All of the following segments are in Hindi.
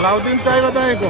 अलाउद्दीन चाय बताए को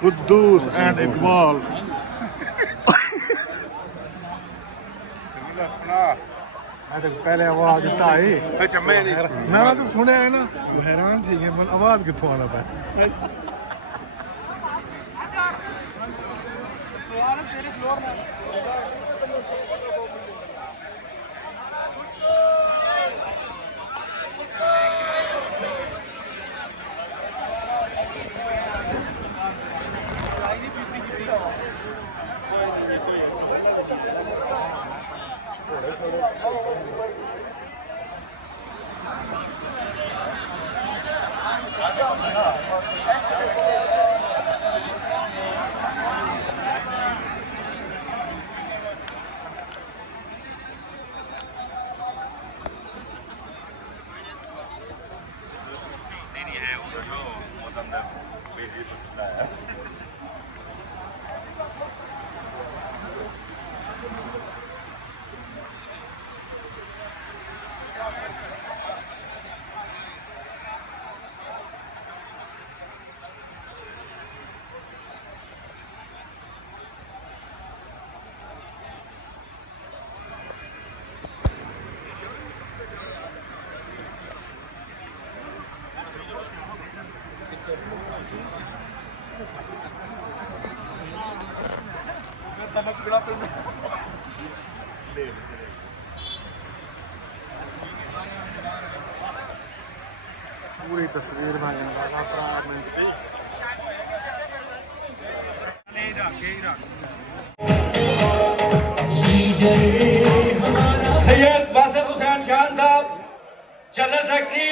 कुद्दूस एंड इकबाल पहले आवाज आई अच्छा मैं नहीं ना तो सुने है ना हैरान थी कि आवाज कितों आना पाए पूरी तस्वीर में Syed Wasif Hussain Shan sahab, general secretary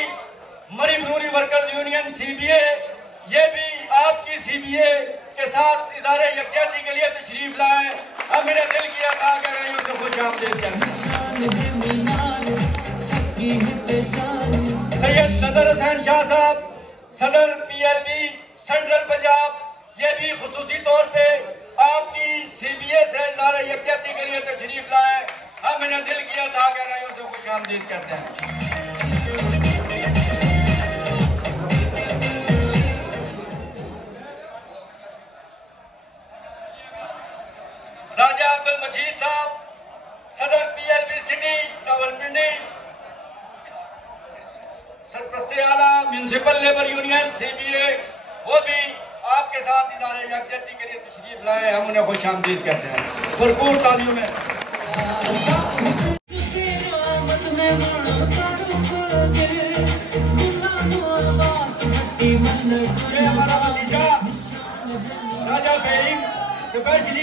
marine रूरी वर्कर्स यूनियन CBA, ये भी आपकी CBA के साथ इज़हारे यकजहती के लिए तशरीफ लाए। हम मेरे दिल की अता कर रहे हैं, उसे खुश आमदीद कहते हैं। सैयद नजर हुसैन शाह साहब, सदर PLB सेंट्रल पंजाब, ये भी खुसूसी तौर पे आपकी CBA से इज़हारे यकजहती के लिए तशरीफ लाए। हम मेरे दिल की अता कर रहे हैं, उसे खुश आमदीद कहते हैं। राजा अब्दुल मजीद साहब, सदर PLB सिटी रावलपिंडी, सरपरस्ते आला म्यूनिसिपल लेबर यूनियन CBA, वो भी आपके साथ इज़हारे यकजहती के लिए तशरीफ लाए। हम उन्हें खुश आमदीद कहते हैं। भरपूर तालियों में हमारा भतीजा राजा फेरी स्पेशली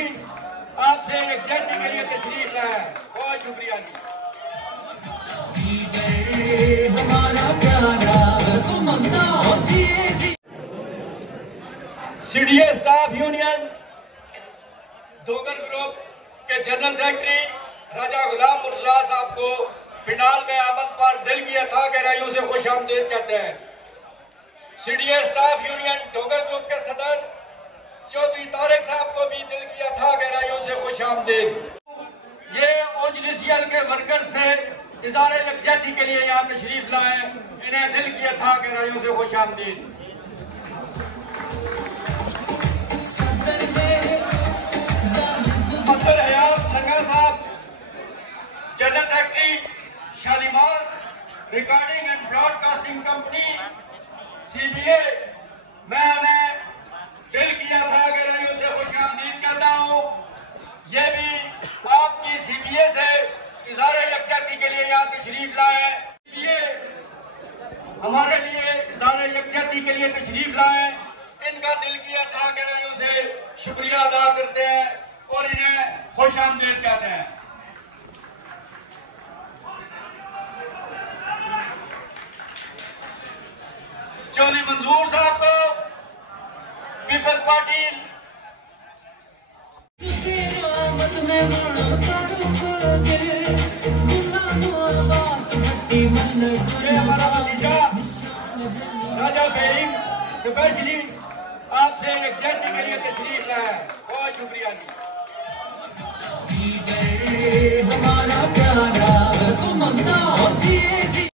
आपसे एक जज के लिए तशरीफ लाया है। बहुत शुक्रिया जी। CDA staff union Dogar group के जनरल सेक्रेटरी राजा गुलाम मुर्तजा साहब को पिंडाल में आमद पर दिल की अथाह गहराइयों से खुश आमदीद कहते हैं। CDA staff union Dogar group के सदर चौधरी तारिक साहब को भी दिल की अथाह गहराइयों से खुश आमदीद। ये ओजलीसीएल के वर्कर से इज़हार यकजहती के लिए यहाँ तशरीफ लाए, इन्हें दिल की अथाह गहराइयों से खुश आमदीद। अब्दुल हयात लंगा साहब general secretary Shalimar recording and broadcasting company CBA, मैं उन्हें दिल की अथाह गहराइयों से खुश आमदीद कहता हूँ। ये भी आपकी सीबीए से इज़हार यकजहती के लिए यहाँ तशरीफ लाए हैं। ये हमारे लिए इज़हार यकजहती के लिए तशरीफ लाए, इनका दिल की अथाह गहराइयों से शुक्रिया अदा करते हैं और इन्हें खुश आमदीद कहते हैं। चौधरी मंजूर साहब को पीपल्स पार्टी हमारा भतीजा राजा फेरिंग स्पेशली आपसे एक जज के लिए तशरीफ लाया है। बहुत शुक्रिया जी।